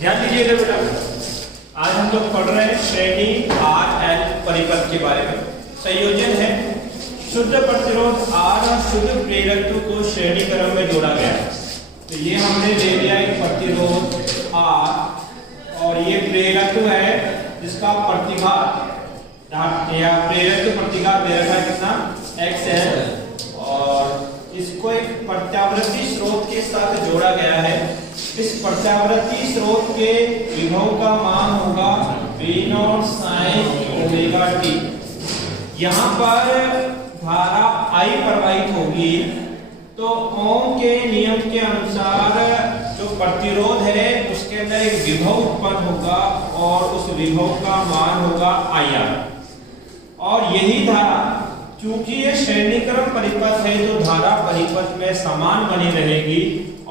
ध्यान दीजिएगा बेटा, आज हम लोग पढ़ रहे हैं श्रेणी आर एल परिपथ के बारे में। संयोजन है शुद्ध प्रतिरोध R और शुद्ध प्रेरकत्व को श्रेणी क्रम में जोड़ा गया है। तो ये हमने ले लिया एक प्रतिरोध R और ये प्रेरकत्व है जिसका प्रतिघात या प्रेरकत्व प्रतिघात दे रखा है कितना XL, और इसको एक प्रत्यावर्ती स्रोत के साथ जोड़ा गया है। इस प्रत्यावर्ती स्रोत के विभव का मान होगा V0 sin ओमेगा t। यहाँ पर धारा I प्रवाहित होगी तो ओम के नियम के अनुसार जो प्रतिरोध है उसके अंदर एक विभव उत्पन्न होगा और उस विभव का मान होगा IR। और यही धारा, चूंकि ये श्रेणीक्रम परिपथ है तो धारा परिपथ में समान बनी रहेगी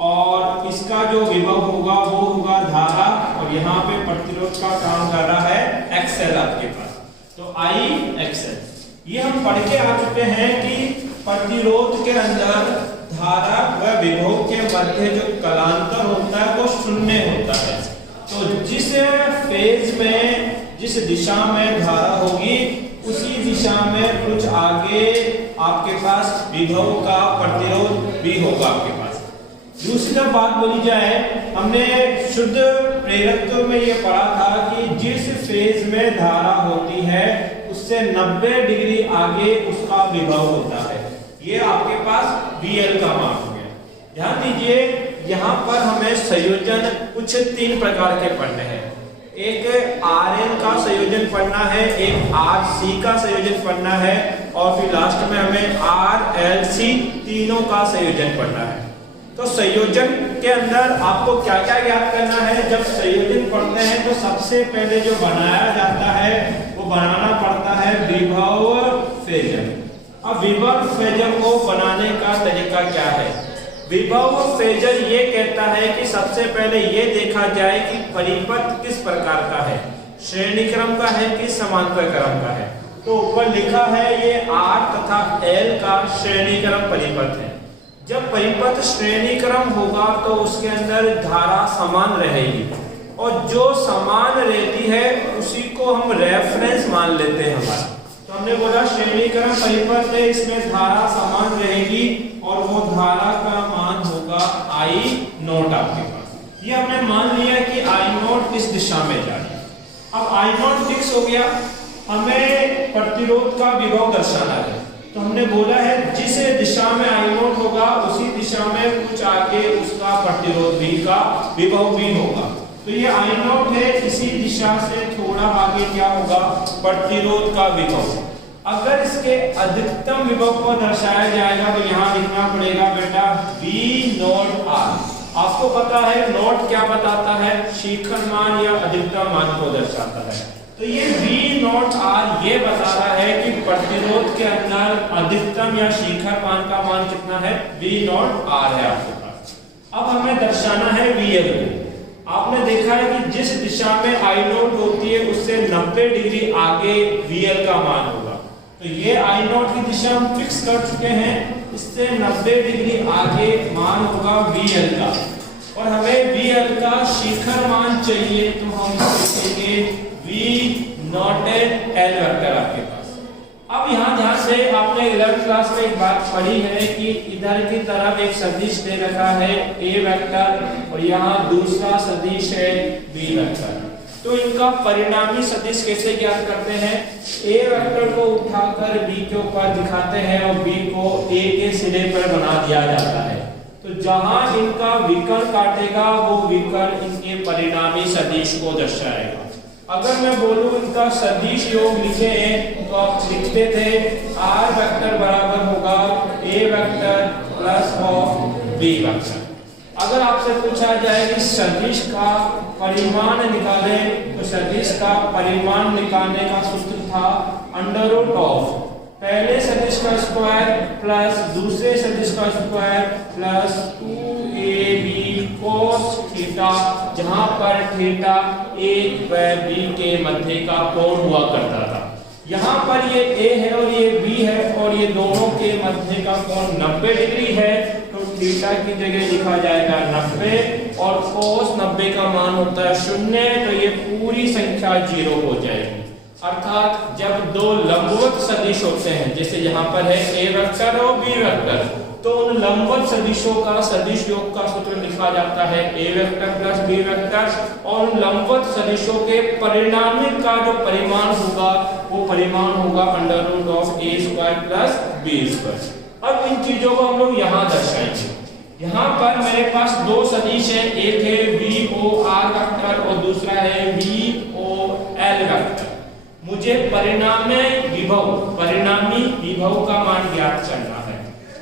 और इसका जो विभव होगा वो होगा धारा, और यहाँ पे प्रतिरोध का काम कर रहा है XL आपके पास, तो IXL। ये हम पढ़ के आ चुके हैं कि प्रतिरोध के अंदर धारा व विभव के मध्य जो कलांतर होता है वो शून्य होता है। तो जिस फेज में जिस दिशा में धारा होगी उसी दिशा में कुछ आगे आपके पास विभव का प्रतिरोध भी होगा आपके पास। दूसरी तरफ बात बोली जाए, हमने शुद्ध प्रेरकत्व में ये पढ़ा था कि जिस फेज में धारा होती है उससे 90 डिग्री आगे उसका विभव होता है। ये आपके पास VL का मान हो गया। ध्यान दीजिए, यहाँ पर हमें संयोजन कुछ 3 प्रकार के पढ़ने हैं। एक RL का संयोजन पढ़ना है, एक RC का संयोजन पढ़ना है, और फिर लास्ट में हमें RLC तीनों का संयोजन पढ़ना है। तो संयोजन के अंदर आपको क्या क्या याद करना है? जब संयोजन पढ़ते हैं तो सबसे पहले जो बनाया जाता है वो बनाना पड़ता है विभव फेजर। अब विभव फेजर को बनाने का तरीका क्या है? विभव फेजर ये कहता है कि सबसे पहले ये देखा जाए कि परिपथ किस प्रकार का है, श्रेणी क्रम का है कि समांतर क्रम का है। तो ऊपर लिखा है ये R तथा L का श्रेणी क्रम परिपथ है। जब परिपथ श्रेणी क्रम होगा तो उसके अंदर धारा समान रहेगी, और जो समान रहती है उसी को हम रेफरेंस मान लेते हैं हमारा। तो हमने बोला श्रेणी क्रम परिपथ है, इसमें धारा समान रहेगी और वो धारा का मान होगा I0 आपके पास। ये हमने मान लिया कि I0 इस दिशा में जा रही है। अब I0 फिक्स हो गया, हमें प्रतिरोध का विभव दर्शाना है। तो हमने बोला है जिस दिशा में I0 होगा उसी दिशा में कुछ आगे उसका प्रतिरोध भी का विभव भी होगा। तो ये I0 है, इसी दिशा से थोड़ा आगे क्या होगा, प्रतिरोध का विभव। अगर इसके अधिकतम विभव को दर्शाया जाएगा तो यहाँ लिखना पड़ेगा बेटा V0R। आपको पता है नोट क्या बताता है? शिखर मान या अधिकतम मान को दर्शाता है। तो ये V0R ये बता रहा है कि प्रतिरोध के अंदर अधिकतम या शिखर मान का मान कितना है? V0R है आपके पास। अब हमें दर्शाना है VL को। आपने देखा है कि जिस दिशा में I0 होती है उससे 90 डिग्री आगे VL का मान होगा। तो ये I0 की दिशा हम फिक्स कर चुके हैं, इससे 90 डिग्री आगे मान होगा VL का, और हमें VL का शिखर मान चाहिए तो हम लिखेंगे V0 L वेक्टर आपके पास। अब यहाँ ध्यान से आपने 11th क्लास में एक बात पढ़ी है कि इधर की तरफ एक सदिश दे रखा है A वेक्टर और यहाँ दूसरा सदिश है B वेक्टर। तो इनका परिणामी सदिश कैसे ज्ञात करते हैं? A वेक्टर को उठाकर B के ऊपर दिखाते हैं और B को A के सिरे पर बना दिया जाता है। तो जहां इनका विकर्ण काटेगा वो विकर्ण इनके परिणामी सदिश को दर्शाएगा। अगर मैं बोलूं इनका सदिश योग लिखे तो आप लिखते थे R वेक्टर बराबर होगा A vector plus of B vector. अगर आपसे पूछा जाए कि सदिश का परिमाण निकालें तो सदिश का परिमाण निकालने का सूत्र था अंडर रूट ऑफ पहले सदिश का स्क्वायर प्लस दूसरे सदिश का square plus 2ab cos theta, जहां पर थीटा a व b के मध्य का कोण हुआ करता था। यहाँ पर ये a है और ये b है और ये दोनों के मध्य का कोण 90 डिग्री है। तो थीटा की जगह लिखा जाएगा 90 और cos 90 का मान होता है 0, तो ये पूरी संख्या 0 हो जाएगी। अर्थात जब दो लंबवत सदिश होते हैं, जैसे यहाँ पर है a वेक्टर और b वेक्टर, तो उन लंबवत सदिशों का सदिश योग का सूत्र लिखा जाता है a vector plus b vector, और उन लंबवत सदिशों के परिणामी का जो परिमाण होगा वो परिमाण होगा under root of a square plus b square. अब इन चीजों को हम लोग यहाँ दर्शाएंगे। यहाँ पर मेरे पास दो सदिश है, एक है VOR वेक्टर और दूसरा है VOL वेक्टर। मुझे परिणामी विभव का मान ज्ञात करना है।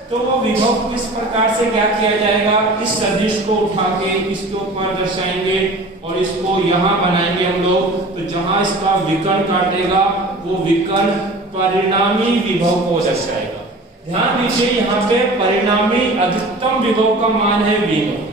तो वो विभव किस प्रकार से ज्ञात किया जाएगा? इस सदिश को उठा के इसके ऊपर दर्शाएंगे और इसको यहाँ बनाएंगे हम लोग। तो जहां इसका विकर्ण काटेगा वो विकर्ण परिणामी विभव को दर्शाएगा। ध्यान दीजिए, यहाँ पे परिणामी अधिकतम विभव का मान है V0।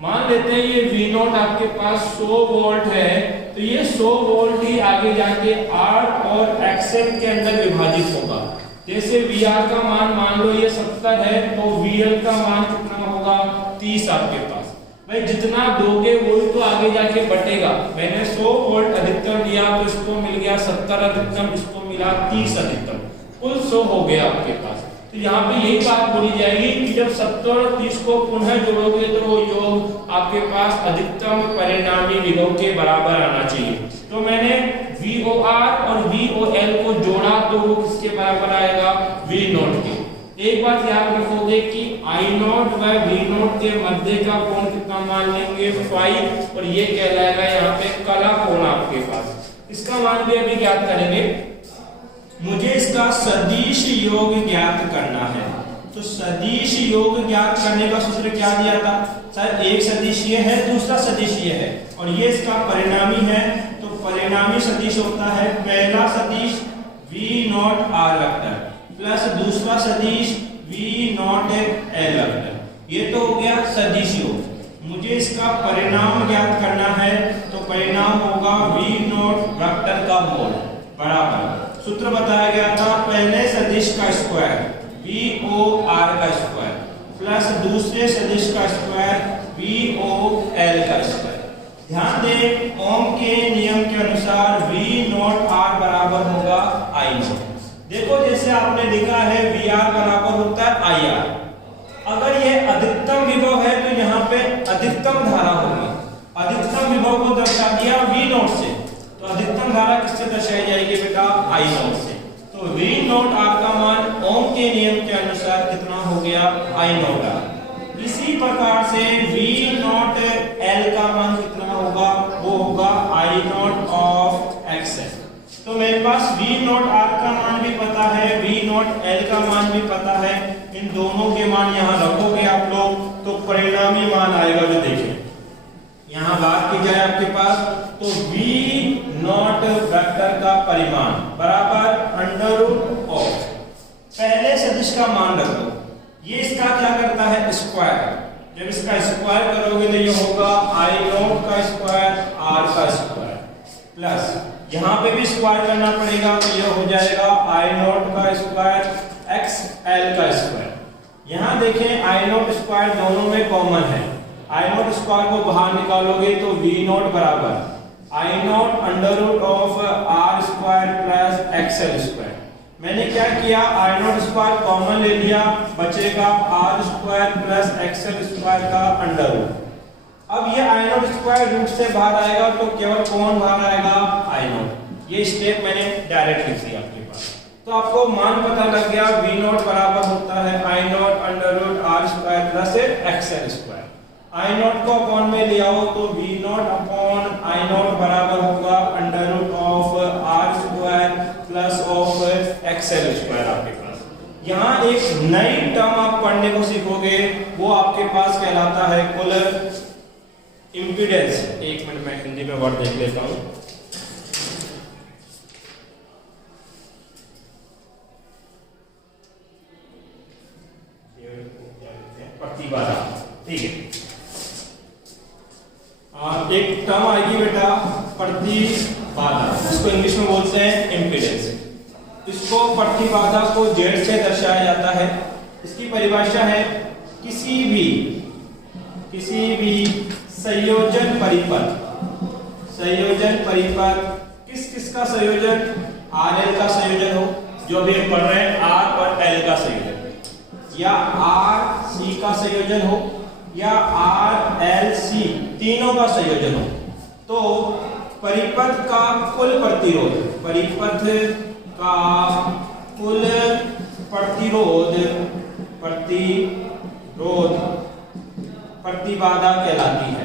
मान लेते हैं ये V0 आपके पास 100 वोल्ट है, तो ये 100 वोल्ट ही आगे जाके R और XL के अंदर विभाजित होगा। जैसे VR का मान लो ये 70 है, तो VL का मान कितना होगा? 30 आपके पास। भाई जितना दोगे वोल्ट तो आगे जाके बटेगा। मैंने 100 वोल्ट अधिकतम दिया तो इसको मिल गया 70 अधिकतम, इसको मिला 30 अधिकतम, कुल 100 हो गया आपके पास। तो यहाँ पे यही बात बोली जाएगी कि जब 70 और 30 को पुनः जोड़ोगे तो वो योग आपके पास अधिकतम परिणामी विभव के बराबर आना चाहिए। तो मैंने VOR और VOL को जोड़ा तो वो किसके बराबर आएगा? V0 के। एक बात याद रखोगे कि I0 व V0 के मध्य का कोण कितना मान लेंगे? 5, और ये कहलाएगा यहाँ पे कला कोण आपके पास। इसका मान भी अभी ज्ञात करेंगे। मुझे इसका सदिश योग ज्ञात करना है। तो सदिश योग ज्ञात करने का सूत्र क्या दिया था? सर एक सदिश ये है, दूसरा सदिश ये है, और ये इसका परिणामी है। तो परिणामी सदिश होता है पहला सदिश V0 R वेक्टर प्लस दूसरा सदिश V0 L वेक्टर। ये तो हो गया सदिश योग। मुझे इसका परिणाम ज्ञात करना है, तो परिणाम होगा V0 वेक्टर का मोल बराबर, सूत्र बताया गया था पहले सदिश का स्क्वायर VOR का स्क्वायर प्लस दूसरे सदिश का स्क्वायर VOL का स्क्वायर। ध्यान दें, ओम के नियम के अनुसार V0 R बराबर होगा I0। देखो जैसे आपने लिखा है VR बराबर होता है IR। अगर ये अधिकतम विभव है तो यहाँ पे अधिकतम धारा होगी। अधिकतम विभव को दर्शा दिया V0 से, तो अधिकतम धारा किससे दर्शाई जाएगी बेटा? I0 से। तो V0 R का मान ओम के नियम के अनुसार कितना हो गया? I0 R। इसी प्रकार से V0 L का मान कितना होगा? वो होगा I0 ऑफ XL। तो मेरे पास V0 R का मान भी पता है, V0 L का मान भी पता है। इन दोनों के मान यहाँ रखोगे आप लोग तो परिणामी मान आएगा जो देखें। यहाँ बात की जाए आपके पास, तो V0 वेक्टर का परिमाण बराबर अंडर रूट ऑफ पहले सदिश का मान रख दो। ये इसका क्या करता है? स्क्वायर। जब इसका स्क्वायर करोगे तो ये होगा I0 का स्क्वायर R का स्क्वायर प्लस यहाँ पे भी स्क्वायर करना पड़ेगा, तो ये हो जाएगा I0 का स्क्वायर XL का स्क्वायर। यहाँ देखें I0 स्क्वायर दोनों में कॉमन है। I0 स्क्वायर को बाहर निकालोगे तो V0 बराबर I0 under root of R square plus XL square. मैंने क्या किया? I0 स्क्वायर कॉमन ले लिया, बचेगा R square plus XL square का अंडर रूट। अब ये I0 स्क्वायर रूट से बाहर आएगा तो केवल कौन बाहर आएगा? I0। ये स्टेप मैंने डायरेक्ट लिख दिया आपके पास। तो आपको मान पता लग गया, V0 बराबर होता है I0 under root R square plus XL square. I0 को अपॉन में ले आओ तो V0 अपॉन I0 बराबर होगा under root of R square plus of XL square आपके पास। यहाँ एक नई टर्म आप पढ़ने को सीखोगे, वो आपके पास कहलाता है कुल इम्पीडेंस। एक मिनट मैं हिंदी में वर्ड देख लेता हूँ। प्रतिबाधा, ठीक है। एक टर्म आएगी बेटा प्रतिबाधा, इसको इंग्लिश में बोलते हैं इम्पीडेंस। इसको प्रतिबाधा को जेड से दर्शाया जाता है। इसकी परिभाषा है किसी भी संयोजन परिपथ किसका संयोजन, आर एल का संयोजन हो, जो भी हम पढ़ रहे हैं आर और एल का संयोजन, या आर सी का संयोजन हो, या आर एल सी तीनों का संयोजन हो, तो परिपथ का कुल प्रतिबाधा कहलाती है।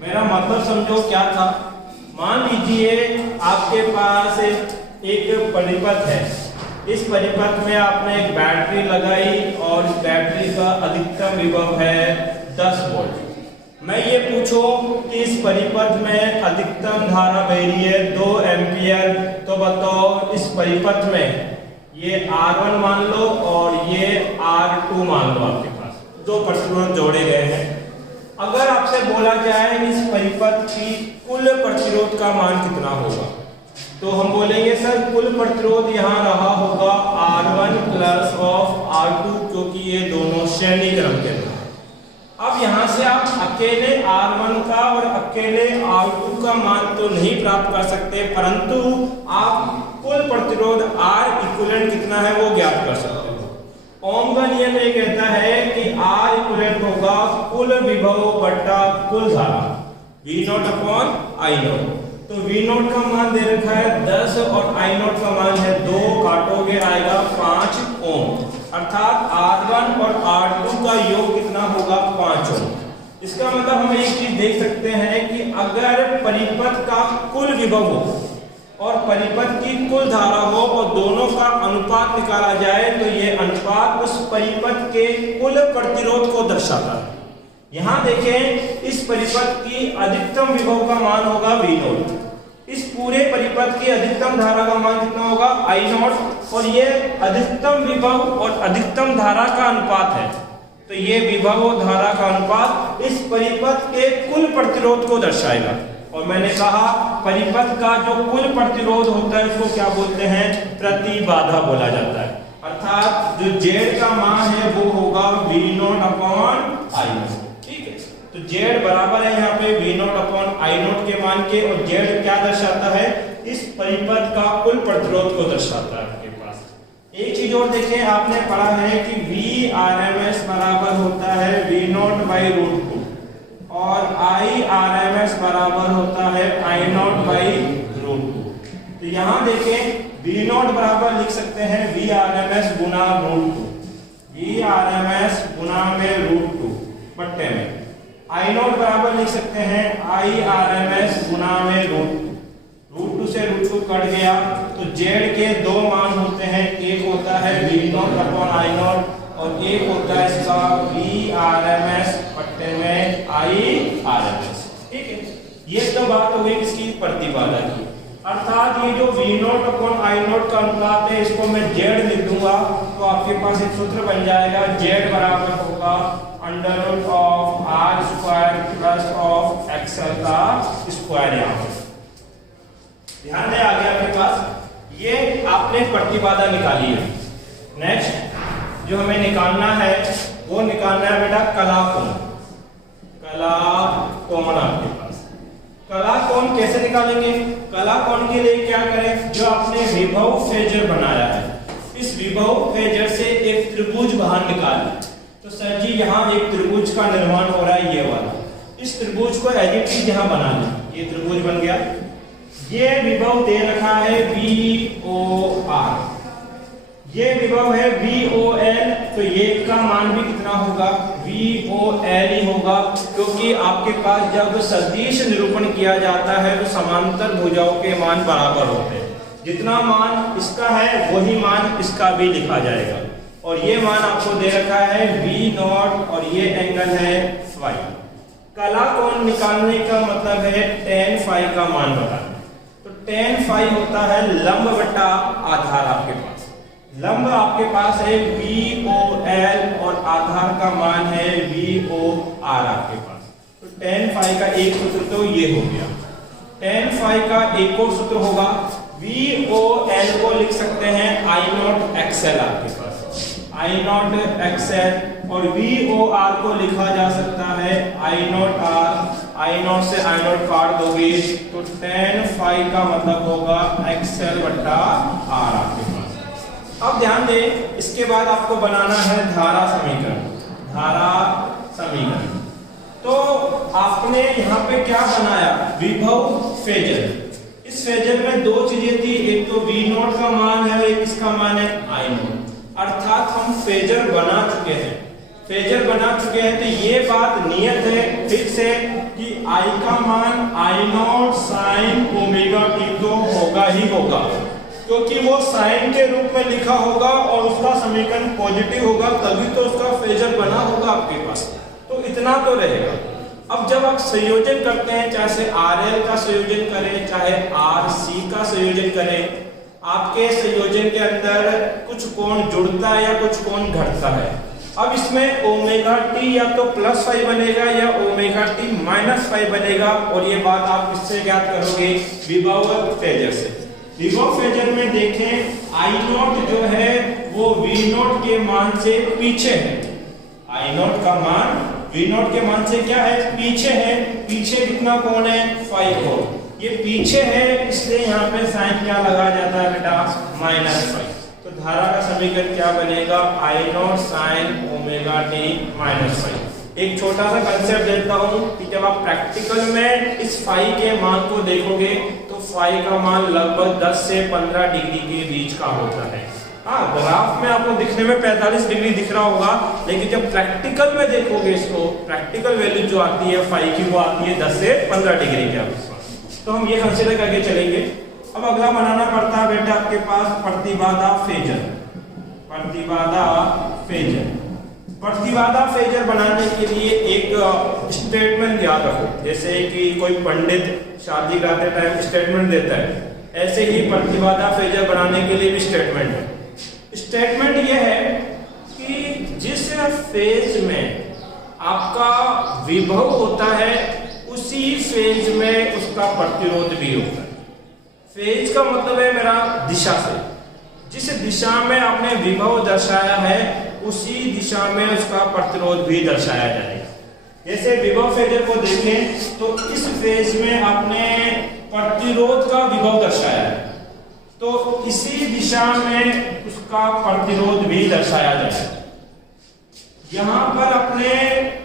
मेरा मतलब समझो क्या था। मान लीजिए आपके पास एक परिपथ है, इस परिपथ में आपने एक बैटरी लगाई और इस बैटरी का अधिकतम विभव है 10 वोल्ट। मैं ये पूछूं कि इस परिपथ में अधिकतम धारा बह रही है 2 एम्पियर, तो बताओ इस परिपथ में ये R1 मान लो और ये R2 मान लो, आपके पास दो प्रतिरोध जोड़े गए हैं। अगर आपसे बोला जाए इस परिपथ की कुल प्रतिरोध का मान कितना होगा, तो हम बोलेंगे सर कुल प्रतिरोध यहाँ रहा होगा R1 प्लस ऑफ R2, क्योंकि ये दोनों श्रेणी क्रम के हैं। अब यहाँ से आप अकेले R1 का और अकेले R2 का मान तो नहीं प्राप्त कर सकते, परंतु आप कुल प्रतिरोध R इक्विवेलेंट कितना है वो ज्ञात कर सकते हो। ओम का नियम ये कहता है कि R इक्विवेलेंट होगा कुल विभव बटा कुल धारा, V0 अपॉन I0। तो V0 का मान दे रखा है 10 और I0 का मान है 2, काटोगे आएगा 5 ओम, अर्थात R1 और R2 का योग कितना होगा 5 ओम। इसका मतलब हम एक चीज देख सकते हैं कि अगर परिपथ का कुल विभव हो और परिपथ की कुल धारा हो और दोनों का अनुपात निकाला जाए, तो ये अनुपात उस परिपथ के कुल प्रतिरोध को दर्शाता है। यहाँ देखें इस परिपथ की अधिकतम विभव का मान होगा V0, इस पूरे परिपथ की अधिकतम धारा का मान कितना होगा I0, और ये अधिकतम विभव और अधिकतम धारा का अनुपात है, तो ये विभव और धारा का अनुपात इस परिपथ के कुल प्रतिरोध को दर्शाएगा। और मैंने कहा परिपथ का जो कुल प्रतिरोध होता है उसको क्या बोलते हैं, प्रतिबाधा बोला जाता है। अर्थात जो Z का मान है वो होगा V0 अपॉन I0। ठीक है, तो Z बराबर है यहाँ पे V0 अपॉन I0 के मान के, और Z क्या दर्शाता है, इस परिपथ का कुल प्रतिरोध को दर्शाता है। आपके पास एक चीज और देखें, आपने पढ़ा है कि Vrms बराबर होता है V0 बाई रूट 2 और Irms बराबर होता है I0 बाई रूट 2। तो यहाँ देखें V0 बराबर लिख सकते हैं Vrms गुना रूट 2, Vrms गुना में रूट 2 बट्टे में I0 बराबर लिख सकते हैं Irms गुना में रूट 2 से रूट 2 कट गया, तो Z के दो मान होते हैं, एक होता है V0 अपॉन I0 और एक होता है इसका Vrms बट्टे में Irms। ठीक है, ये तो बात हो गई किसकी, प्रतिबाधा की। अर्थात ये जो V0 अपॉन I0 का अनुपात है इसको मैं Z लिख दूंगा, तो आपके पास एक सूत्र बन जाएगा, Z बराबर होगा under root of R square plus of XL का स्क्वायर। यहाँ पर ध्यान दें, आगे आपके पास ये आपने प्रतिबाधा निकाली है। नेक्स्ट जो हमें निकालना है वो निकालना है बेटा कला कोण। आपके पास कला कोण कैसे निकालेंगे, कला कोण के लिए क्या करें, जो आपने विभव फेजर बनाया है, इस विभव फेजर से एक त्रिभुज बाहर निकालें। तो सर जी यहाँ एक त्रिभुज का निर्माण हो रहा है, ये वाला, इस त्रिभुज को एज इट इज यहाँ बना लें, ये त्रिभुज बन गया। ये विभव दे रखा है VOR, ये विभव है VOL, तो ये का मान भी कितना होगा, VOL ही होगा, क्योंकि आपके पास जब सदिश निरूपण किया जाता है तो समांतर भुजाओं के मान बराबर होते हैं, जितना मान इसका है वही मान इसका भी लिखा जाएगा। और ये मान आपको दे रखा है V0 और ये एंगल है फाई। कला कोण निकालने का मतलब है tan फाई का मान बताना। तो tan फाई होता है लंब बटा आधार। आपके पास लंब आपके पास है VOL और आधार का मान है VOR आपके पास। तो tan फाई का एक सूत्र तो ये हो गया। tan फाई का एक और सूत्र होगा वी ओ एल को लिख सकते हैं आई नॉट एक्सएल आपके पास, आई नॉट एक्सएल, और वी ओ आर को लिखा जा सकता है आई नॉट आर, आई नॉट से आई नॉट काट दोगे तो tan फाई का मतलब होगा एक्सएल बट्टा आर आपके पास। अब ध्यान दें, इसके बाद आपको बनाना है धारा समीकरण, धारा समीकरण। तो आपने यहाँ पे क्या बनाया, विभव फेजर। इस फेजर में दो चीजें थी, एक तो वी नॉट का मान है, एक इसका मान है आई नॉट, अर्थात हम फेजर बना चुके हैं, फेजर बना चुके हैं। तो ये बात नियत है फिर से कि आई का मान आई नॉट साइन ओमेगा टी तो होगा ही होगा, क्योंकि वो साइन के रूप में लिखा होगा और उसका समीकरण पॉजिटिव होगा, तभी तो उसका फेजर बना होगा आपके पास। तो इतना तो रहेगा। अब जब आप संयोजन करते हैं, चाहे से RL का संयोजन करें, चाहे RC का संयोजन करें, आपके संयोजन के अंदर कुछ कोण जुड़ता है या कुछ कोण घटता है। अब इसमें ओमेगा टी या तो प्लस फाई बनेगा या ओमेगा टी माइनस फाई बनेगा, और ये बात आप किससे ज्ञात करोगे, विभव फेजर से। विभव फेजर में देखें आई नॉट जो है वो वी नॉट के मान से पीछे है, आई नॉट का मान वी नॉट के मान से क्या है, पीछे है। पीछे कितना कोण है, फाई कोण, ये पीछे है, इसलिए यहाँ पे साइन क्या लगा जाता है बेटा, माइनस फाई। तो धारा का समीकरण क्या बनेगा, i naught sine omega T minus phi. एक छोटा सा कंसेप्ट देता हूँ कि जब आप प्रैक्टिकल में इस फाई के मान को देखोगे तो फाई का मान लगभग 10 से 15 डिग्री के बीच का होता है। हाँ, ग्राफ में आपको दिखने में 45 डिग्री दिख रहा होगा, लेकिन जब प्रैक्टिकल में देखोगे इसको, प्रैक्टिकल वैल्यू जो आती है फाई की वो आती है 10 से 15 डिग्री के आसपास। तो हम ये कंसीडर करके चलेंगे। अब अगला बनाना पड़ता है बेटा आपके पास प्रतिबाधा फेजर, प्रतिबाधा फेजर। प्रतिबाधा फेजर बनाने के लिए एक स्टेटमेंट याद रखो, जैसे कि कोई पंडित शादी कराते टाइम स्टेटमेंट देता है, ऐसे ही प्रतिबाधा फेजर बनाने के लिए भी स्टेटमेंट है। स्टेटमेंट यह है कि जिस फेज में आपका विभव होता है उसी फेज में उसका प्रतिरोध भी होता है। फेज का मतलब है मेरा दिशा से, जिस दिशा में आपने विभव दर्शाया है उसी दिशा में उसका प्रतिरोध भी दर्शाया जाएगा। जैसे विभव फेजर को देखें तो इस फेज में आपने प्रतिरोध का विभव दर्शाया है, तो इसी दिशा में उसका प्रतिरोध भी दर्शाया जाएगा। यहां पर अपने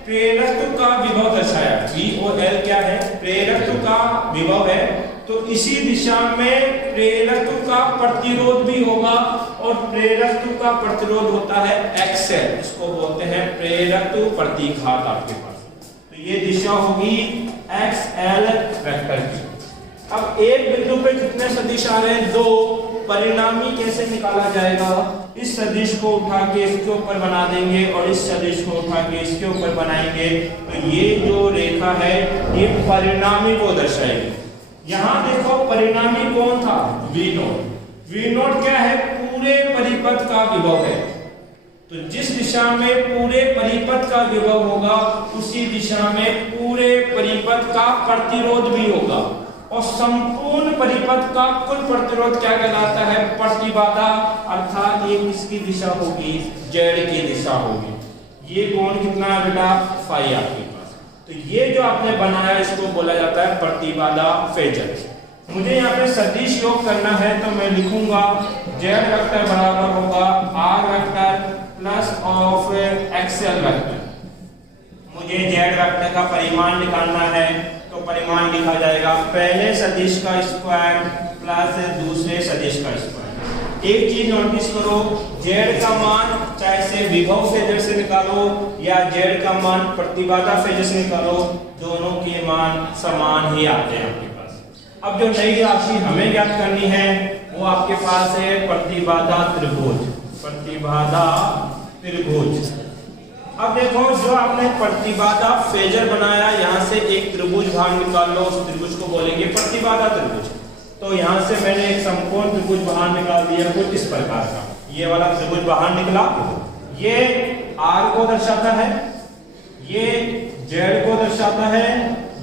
प्रेरकत्व का विभव दर्शाया, VOL क्या है, प्रेरकत्व का विभव है, तो इसी दिशा में प्रेरकत्व का प्रतिरोध भी होगा, और प्रेरकत्व का प्रतिरोध होता है XL, इसको बोलते हैं प्रेरकत्व प्रतिघात आपके पास। तो ये दिशा होगी XL वेक्टर की। अब एक बिंदु पे कितने सदिश आ रहे हैं, 2। परिणामी कैसे निकाला जाएगा, इस सदिश को उठा के इसके ऊपर बना देंगे और इस सदिश को उठा के इसके ऊपर बनाएंगे, तो ये जो रेखा है ये परिणामी को दर्शाएगी। यहाँ देखो परिणामी कौन था, V नॉट। V नॉट क्या है, पूरे परिपथ का विभव है, तो जिस दिशा में पूरे परिपथ का विभव होगा उसी दिशा में पूरे परिपथ का प्रतिरोध भी होगा, और संपूर्ण परिपथ का कुल प्रतिरोध क्या कहलाता है, प्रतिबाधा, अर्थात ये किसकी दिशा होगी, Z की दिशा होगी। ये कोण कितना है बेटा, फाई आपके पास। तो ये जो आपने बनाया इसको बोला जाता है प्रतिबाधा फेजर। मुझे यहाँ पे सदिश योग करना है तो मैं लिखूंगा Z वेक्टर बराबर होगा R vector plus of XL vector. मुझे Z वेक्टर का परिमाण निकालना है तो परिमाण लिखा जाएगा पहले सदिश का स्क्वायर प्लस दूसरे सदिश का स्क्वायर। एक चीज नोटिस करो, Z का मान चाहे से विभव फेजर से निकालो या Z का मान प्रतिबाधा फेजर से निकालो, दोनों के मान समान ही आते हैं आपके पास। अब जो नई राशि हमें ज्ञात करनी है वो आपके पास है प्रतिबाधा त्रिभुज, प्रतिबाधा त्रिभुज। अब देखो जो आपने प्रतिबाधा फेजर बनाया, यहाँ से एक त्रिभुज भाग निकाल लो, उस त्रिभुज को बोलेंगे प्रतिबाधा त्रिभुज। तो यहाँ से मैंने एक समकोण त्रिभुज बाहर निकाल दिया कुछ इस प्रकार का, ये वाला त्रिभुज बाहर निकला, ये R को दर्शाता है, ये Z को दर्शाता है,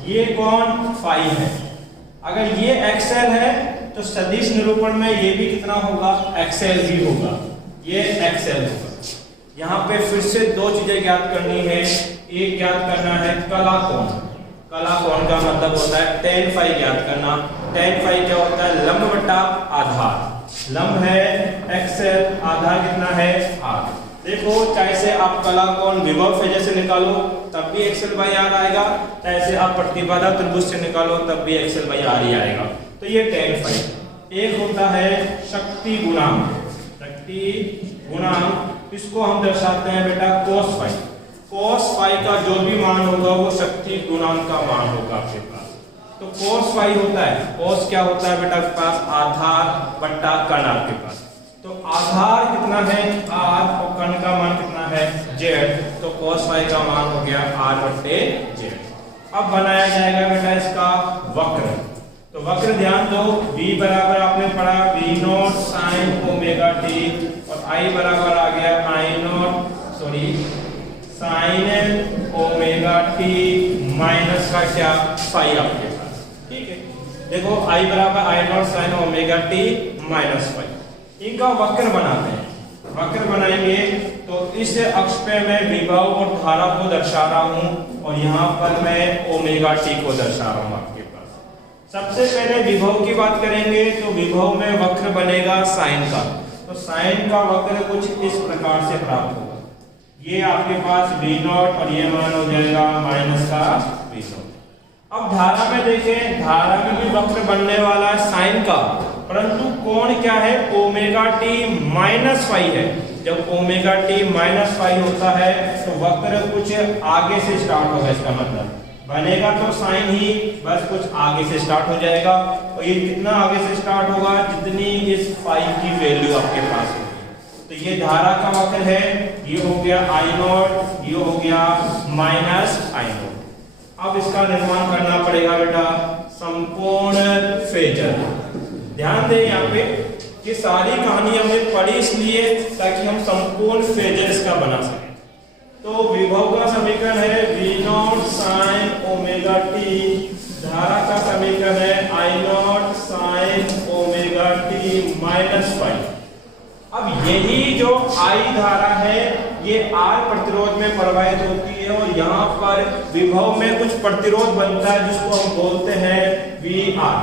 ये कौन फाई है। अगर ये XL है तो तो सदिश निरूपण में ये भी कितना होगा, एक्सएल भी होगा, ये एक्सएल होगा। यहाँ पे फिर से दो चीजें ज्ञात करनी है। एक ज्ञात करना है कला कोण। कला कोण का मतलब होता है tan फाई ज्ञात करना। tan फाई क्या होता है, लंब बटा आधार। लंब है एक्सएल, आधार कितना है आर। देखो चाहे से आप कला कोण विभव फेजर से निकालो तब भी एक्सएल बाई आर आएगा, चाहे से आप प्रतिबाधा त्रिभुज से निकालो तब भी एक्सएल बाई आर ही आएगा। तो ये tan फाई। एक होता है शक्ति गुणांक। शक्ति गुणांक इसको हम दर्शाते हैं बेटा cos फाई। cos फाई का जो भी मान होगा वो शक्ति गुणांक का मान होगा आपके पास। तो cos फाई होता है, cos क्या होता है बेटा आपके पास, आधार बट्टा कर्ण आपके पास। तो आधार कितना है r और कर्ण का मान कितना है z। तो cos फाई का मान हो गया r बट्टे z। अब बनाया जाएगा बेटा इसका वक्र। तो वक्र ध्यान दो, v बराबर आपने पढ़ा v not sine omega t और I बराबर आ गया साइन ओमेगा t माइनस का क्या फाई आपके पास। ठीक है, देखो I बराबर I not sine omega t minus phi. इनका वक्र बनाते हैं। वक्र बनाएंगे तो इस अक्ष पे मैं विभव और धारा को दर्शा रहा हूं और यहाँ पर मैं ओमेगा t को दर्शा रहा हूं आपके पास। सबसे पहले विभव की बात करेंगे तो विभव में वक्र बनेगा साइन का। तो साइन का वक्र कुछ इस प्रकार से प्राप्त होगा। ये आपके पास v नॉट और ये मान हो जाएगा माइनस का v नॉट। अब धारा में देखें, धारा में भी वक्र बनने वाला है साइन का, परंतु कोण क्या है, ओमेगा टी माइनस फाई है। जब ओमेगा टी माइनस फाई होता है तो वक्र कुछ आगे से स्टार्ट होगा। इसका मतलब बनेगा तो साइन ही, बस कुछ आगे से स्टार्ट हो जाएगा। और ये कितना आगे से स्टार्ट होगा, जितनी इस फाई की वैल्यू आपके पास होगी। तो ये धारा का वक्र है, ये हो गया आई नॉट, ये हो गया माइनस आई नॉट। अब इसका निर्माण करना पड़ेगा बेटा संपूर्ण फेजर। ध्यान दें यहाँ पे कि सारी कहानी हमने पढ़ी इसलिए ताकि हम संपूर्ण फेजर इसका बना सकें। तो विभव का समीकरण है v not sine omega T, धारा का समीकरण है I not sine omega T minus phi. अब यही जो I धारा है ये R प्रतिरोध में प्रवाहित होती है और यहाँ पर विभव में कुछ प्रतिरोध बनता है जिसको हम बोलते हैं VR।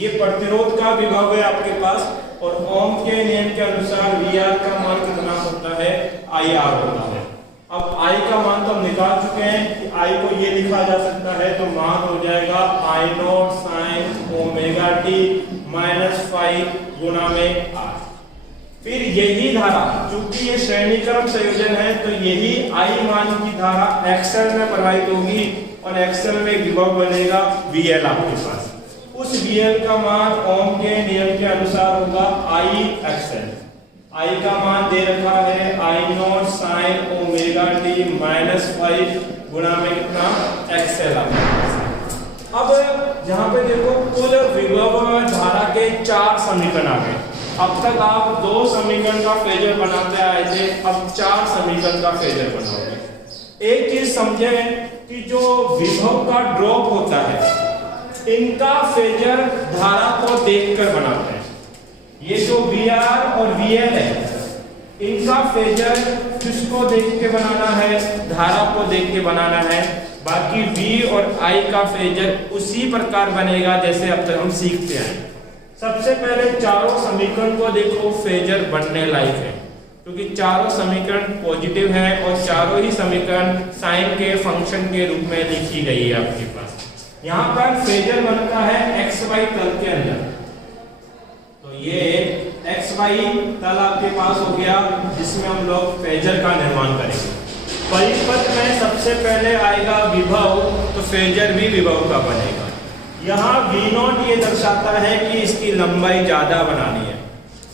ये प्रतिरोध का विभव है आपके पास और ओम के नियम के अनुसार VR का मान कितना होता है, IR होता है। अब I का मान तो हम निकाल चुके हैं कि I को ये लिखा जा सकता है, तो मान हो जाएगा I not sine omega T minus phi गुणा में R। फिर यही धारा, चूंकि ये श्रेणी क्रम संयोजन है तो यही I मान की धारा एक्सएल में प्रवाहित होगी और एक्सएल में विभव बनेगा VL आपके पास। उस VL का मान ओम के नियम के अनुसार होगा I एक्सएल। I का मान दे रखा है I not sine omega T minus five गुणा में कितना एक्सएल। अब यहाँ पे देखो कुल विभव धारा के 4 समीकरण आ गए। अब तक आप 2 समीकरण का फेजर बनाते आए थे, अब 4 समीकरण का फेजर बनाओगे। एक चीज समझे कि जो विभव का ड्रॉप होता है इनका फेजर धारा को देखकर बनाते हैं। ये जो VR और VL है इनका फेजर किसको देख के बनाना है, धारा को देख के बनाना है। बाकी V और I का फेजर उसी प्रकार बनेगा जैसे अब तक हम सीखते आए। सबसे पहले चारों समीकरण को देखो, फेजर बनने लायक है क्योंकि चारों समीकरण पॉजिटिव है और चारों ही समीकरण साइन के फंक्शन के रूप में लिखी गई है आपके पास। यहाँ पर फेजर बनता है XY तल के अंदर। तो ये XY तल आपके पास हो गया जिसमें हम लोग फेजर का निर्माण करेंगे। परिपथ में सबसे पहले आएगा विभव, तो फेजर भी विभव का बनेगा। यहाँ V नॉट ये दर्शाता है कि इसकी लंबाई ज्यादा बनानी है।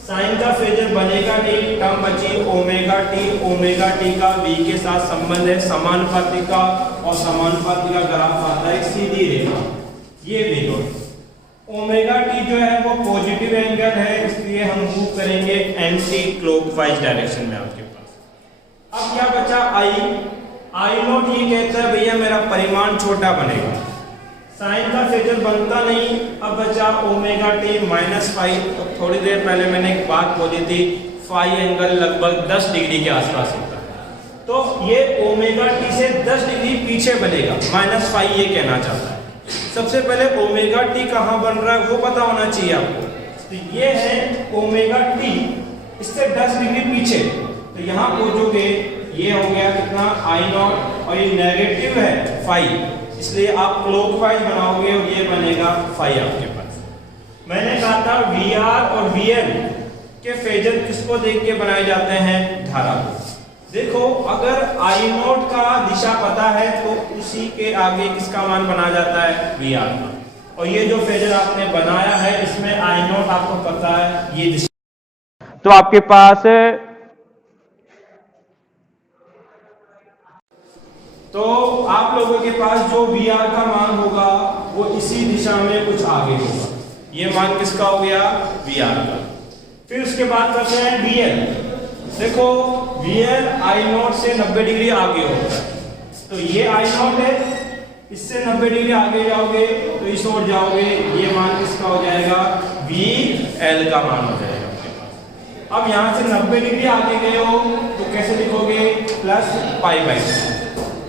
साइन का फेजर बनेगा नहीं, टर्म बची ओमेगा टी। ओमेगा टी का V के साथ संबंध है समानुपाती का, और समानुपाती का ग्राफ आता है सीधी रेखा, ये V नॉट। ओमेगा टी जो है वो पॉजिटिव एंगल है इसलिए हम मूव करेंगे एंटी क्लॉकवाइज डायरेक्शन में आपके पास। अब क्या बचा I नॉट ये कहता है भैया मेरा परिमाण छोटा बनेगा। साइन का फेजर बनता नहीं। अब बचा ओमेगा टी माइनस फाइव। तो थोड़ी देर पहले मैंने एक बात बोली थी, फाई एंगल लगभग 10 डिग्री के आसपास होता है। तो ये ओमेगा टी से 10 डिग्री पीछे बनेगा, माइनस फाइव ये कहना चाहता है। सबसे पहले ओमेगा टी कहाँ बन रहा है वो पता होना चाहिए आपको। तो ये है ओमेगा टी, इससे 10 डिग्री पीछे। तो यहाँ पहुंचोगे, ये हो गया कितना आई नॉट, और ये नेगेटिव है फाइव, इसलिए आप क्लॉकवाइज बनाओगे और ये बनेगा फाइव आपके पास। मैंने कहा था वी आर और वी एल के फेजर किसको देख के बनाए जाते हैं, धारा को। देखो अगर आई नोट का दिशा पता है तो उसी के आगे किसका मान बना जाता है, वी आर का। और ये जो फेजर आपने बनाया है इसमें आई नोट आपको पता है ये दिशा। तो आपके पास तो आप लोगों के पास जो वी आर का मान होगा वो इसी दिशा में कुछ आगे होगा। ये मान किसका हो गया, वी आर का। फिर उसके बाद करते हैं वी एल। देखो वी एल आई नॉट से 90 डिग्री आगे होता है। तो ये आई नॉट है, इससे 90 डिग्री आगे जाओगे तो इस ओर जाओगे, ये मान किसका हो जाएगा, वी एल का मान हो जाएगा आपके पास। अब यहां से 90 डिग्री आगे गए हो तो कैसे लिखोगे, प्लस पाई बाई।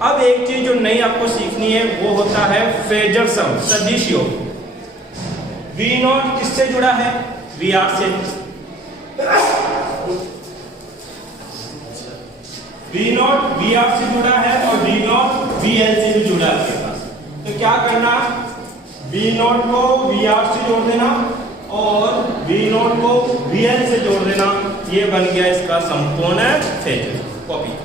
अब एक चीज जो नई आपको सीखनी है वो होता है फेजर सम, सदिश योग। वी नॉट किससे जुड़ा है, वी आर से। वी नॉट वी आर से जुड़ा है और वी नॉट वी एल से भी जुड़ा है आपके पास। तो क्या करना, वी नॉट को वी आर से जोड़ देना और वी नॉट को वी एल से जोड़ देना। ये बन गया इसका संपूर्ण फेजर। कॉपी।